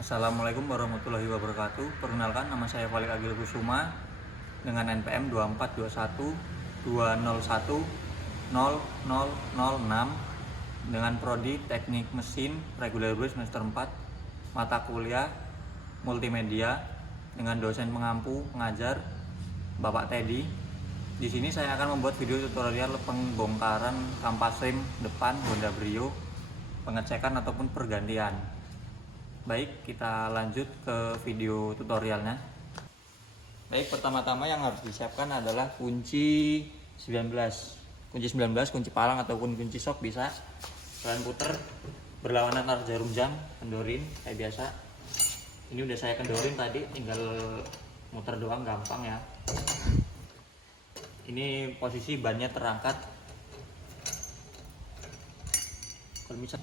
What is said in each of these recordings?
Assalamualaikum warahmatullahi wabarakatuh. Perkenalkan, nama saya Falik Agil Kusuma dengan NPM 242120100006 dengan prodi Teknik Mesin Reguler B semester 4, mata kuliah Multimedia dengan dosen pengampu pengajar Bapak Teddy. Di sini saya akan membuat video tutorial pembongkaran kampas rem depan Honda Brio, pengecekan ataupun pergantian. Baik, kita lanjut ke video tutorialnya. Baik, pertama-tama yang harus disiapkan adalah kunci 19. Kunci 19, kunci palang ataupun kunci sok bisa. Kalian puter berlawanan arah jarum jam, kendorin kayak biasa. Ini udah saya kendorin tadi, tinggal muter doang, gampang ya. Ini posisi bannya terangkat. Kalau misal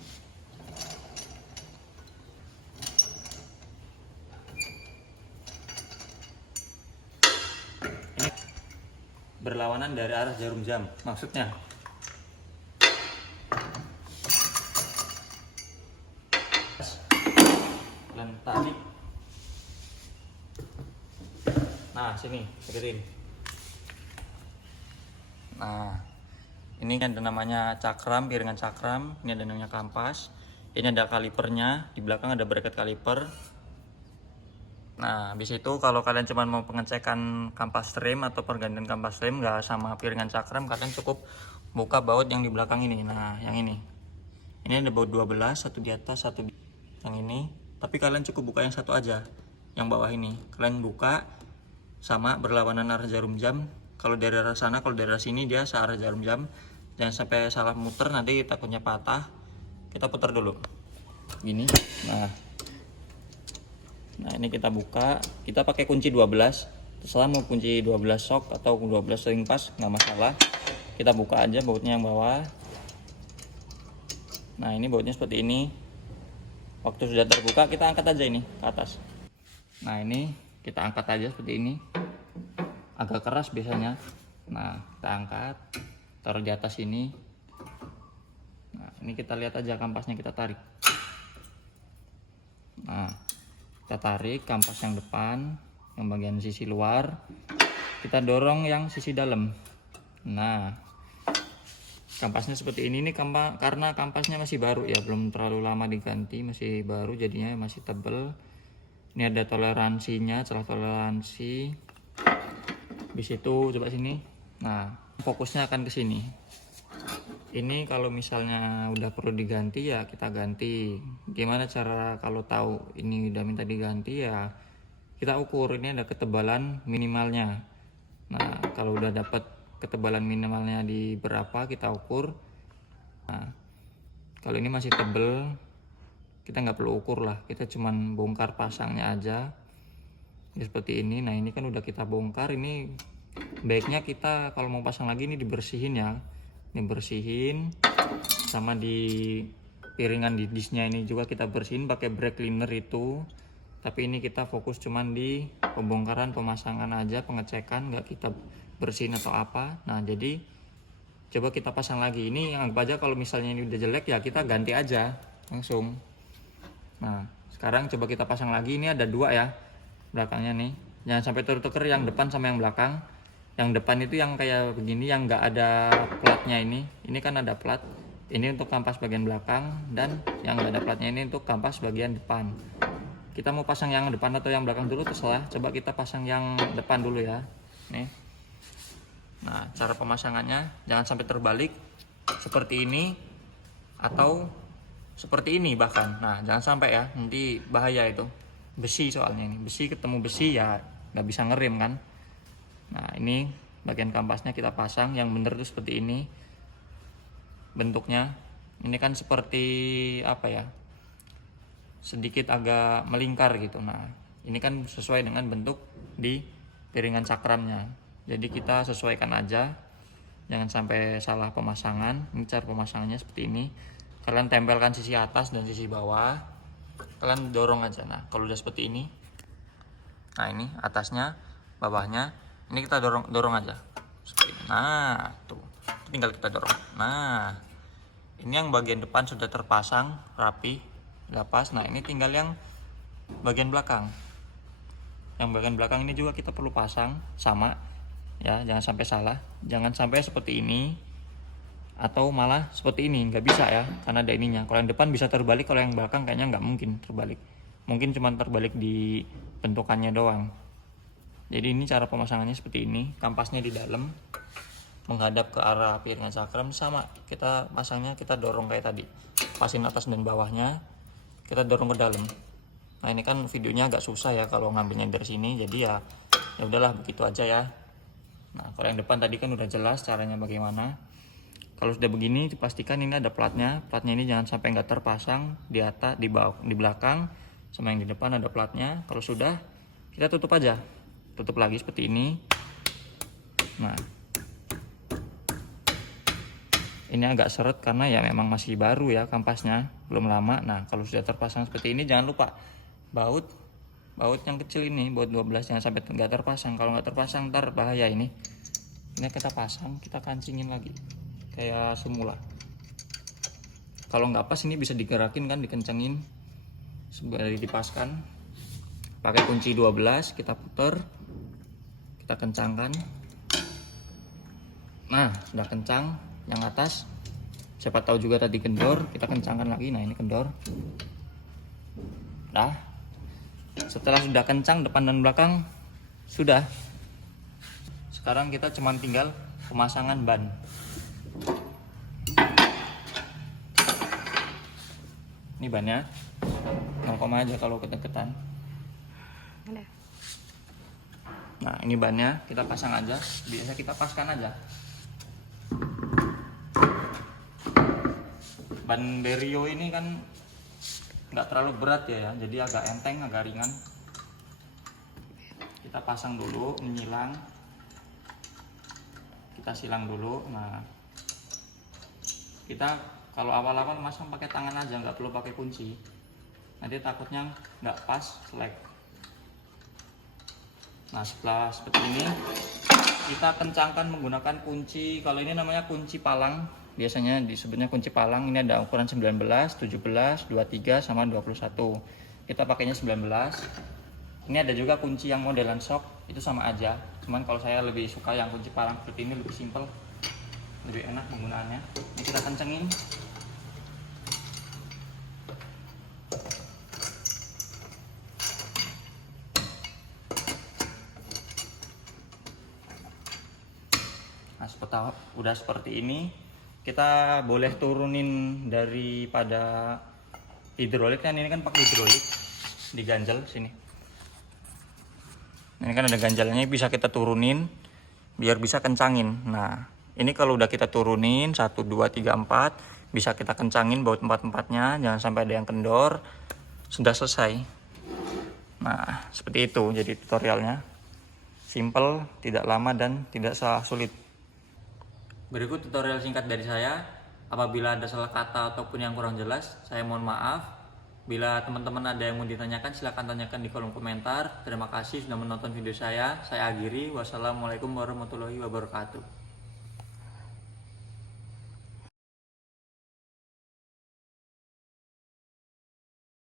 berlawanan dari arah jarum jam, maksudnya dan tarik. Nah, sini deketin. Nah, ini ada namanya cakram, piringan cakram. Ini ada namanya kampas. Ini ada kalipernya, di belakang ada bracket kaliper. Nah, habis itu kalau kalian cuma mau pengecekan kampas rem atau pergantian kampas rem nggak sama piringan cakram, kalian cukup buka baut yang di belakang ini. Nah, yang ini ada baut 12, satu di atas, satu di yang ini. Tapi kalian cukup buka yang satu aja, yang bawah ini. Kalian buka sama berlawanan arah jarum jam. Kalau dari arah sana, kalau dari arah sini dia searah jarum jam. Jangan sampai salah muter, nanti takutnya patah. Kita putar dulu gini. Nah, ini kita buka, kita pakai kunci 12, terserah mau kunci 12 sok atau 12 ring pas, nggak masalah. Kita buka aja bautnya yang bawah. Nah, ini bautnya seperti ini. Waktu sudah terbuka, kita angkat aja ini ke atas. Nah, ini kita angkat aja seperti ini. Agak keras biasanya. Nah, kita angkat, taruh di atas ini. Nah, ini kita lihat aja kampasnya, kita tarik. Nah, kita tarik kampas yang depan, yang bagian sisi luar, kita dorong yang sisi dalam. Nah, kampasnya seperti ini. Ini karena kampasnya masih baru ya, belum terlalu lama diganti, masih baru, jadinya masih tebel. Ini ada toleransinya, celah toleransi. Habis itu coba sini. Nah, fokusnya akan ke sini. Ini kalau misalnya udah perlu diganti ya kita ganti. Gimana cara kalau tahu ini udah minta diganti ya kita ukur. Ini ada ketebalan minimalnya. Nah, kalau udah dapat ketebalan minimalnya di berapa kita ukur. Nah, kalau ini masih tebel kita nggak perlu ukur lah, kita cuman bongkar pasangnya aja ya, seperti ini. Nah, ini kan udah kita bongkar. Ini baiknya kita kalau mau pasang lagi ini dibersihin ya. Bersihin sama di piringan di disnya ini juga kita bersihin pakai brake cleaner itu. Tapi ini kita fokus cuman di pembongkaran, pemasangan aja, pengecekan, nggak kita bersihin atau apa. Nah, jadi coba kita pasang lagi. Ini yang anggap aja kalau misalnya ini udah jelek ya kita ganti aja langsung. Nah, sekarang coba kita pasang lagi. Ini ada dua ya belakangnya nih, jangan sampai tertuker yang depan sama yang belakang. Yang depan itu yang kayak begini, yang nggak ada platnya ini kan ada plat. Ini untuk kampas bagian belakang, dan yang nggak ada platnya ini untuk kampas bagian depan. Kita mau pasang yang depan atau yang belakang dulu terserah. Coba kita pasang yang depan dulu ya. Nih. Nah, cara pemasangannya jangan sampai terbalik seperti ini atau seperti ini bahkan. Nah, jangan sampai ya, nanti bahaya itu. Besi soalnya ini, besi ketemu besi ya nggak bisa ngerem kan. Nah, ini bagian kampasnya kita pasang yang bener tuh seperti ini bentuknya. Ini kan seperti apa ya, sedikit agak melingkar gitu. Nah, ini kan sesuai dengan bentuk di piringan cakramnya, jadi kita sesuaikan aja, jangan sampai salah pemasangan. Ini cara pemasangannya seperti ini. Kalian tempelkan sisi atas dan sisi bawah, kalian dorong aja. Nah, kalau udah seperti ini, nah ini atasnya, bawahnya, ini kita dorong aja. Nah, tuh tinggal kita dorong. Nah, ini yang bagian depan sudah terpasang rapi, udah pas. Nah, ini tinggal yang bagian belakang. Yang bagian belakang ini juga kita perlu pasang sama ya, jangan sampai salah, jangan sampai seperti ini atau malah seperti ini, nggak bisa ya karena ada ininya. Kalau yang depan bisa terbalik, kalau yang belakang kayaknya nggak mungkin terbalik, mungkin cuma terbalik di bentukannya doang. Jadi ini cara pemasangannya seperti ini, kampasnya di dalam menghadap ke arah piringan cakram, sama kita pasangnya kita dorong kayak tadi, pasin atas dan bawahnya kita dorong ke dalam. Nah ini kan videonya agak susah ya kalau ngambilnya dari sini, jadi ya udahlah begitu aja ya. Nah kalau yang depan tadi kan udah jelas caranya bagaimana. Kalau sudah begini dipastikan ini ada platnya. Platnya ini jangan sampai nggak terpasang di atas, di bawah, di belakang, sama yang di depan ada platnya. Kalau sudah kita tutup aja, tutup lagi seperti ini. Nah ini agak seret karena ya memang masih baru ya kampasnya, belum lama. Nah kalau sudah terpasang seperti ini jangan lupa baut yang kecil ini, baut 12 jangan sampai nggak terpasang. Kalau nggak terpasang ntar bahaya ini kita pasang, kita kancingin lagi kayak semula. Kalau nggak pas ini bisa digerakin kan, dikencengin sebelum dipaskan pakai kunci 12, kita putar, kita kencangkan. Nah sudah kencang yang atas, siapa tahu juga tadi kendor, kita kencangkan lagi. Nah ini kendor. Nah setelah sudah kencang depan dan belakang sudah, sekarang kita cuman tinggal pemasangan ban. Ini bannya 0, aja kalau kedeketan. Nah ini bannya kita pasang aja, biasa kita paskan aja. Ban Berio ini kan nggak terlalu berat ya, jadi agak enteng, agak ringan. Kita pasang dulu, menyilang, kita silang dulu. Nah kita kalau awal-awal masang pakai tangan aja, nggak perlu pakai kunci, nanti takutnya nggak pas, selek. Nah setelah seperti ini kita kencangkan menggunakan kunci, kalau ini namanya kunci palang, biasanya disebutnya kunci palang. Ini ada ukuran 19, 17, 23 sama 21. Kita pakainya 19. Ini ada juga kunci yang modelan shock, itu sama aja, cuman kalau saya lebih suka yang kunci palang seperti ini, lebih simple, lebih enak penggunaannya. Ini kita kencengin. Nah udah seperti ini, kita boleh turunin daripada hidrolik kan, ini kan pakai hidrolik, diganjel sini. Ini kan ada ganjalnya, bisa kita turunin biar bisa kencangin. Nah ini kalau udah kita turunin 1, 2, 3, 4, bisa kita kencangin baut 4-4-nya, jangan sampai ada yang kendor. Sudah selesai. Nah seperti itu jadi tutorialnya, simple, tidak lama dan tidak sulit. Berikut tutorial singkat dari saya. Apabila ada salah kata ataupun yang kurang jelas, saya mohon maaf. Bila teman-teman ada yang mau ditanyakan, silahkan tanyakan di kolom komentar. Terima kasih sudah menonton video saya. Saya akhiri. Wassalamualaikum warahmatullahi wabarakatuh.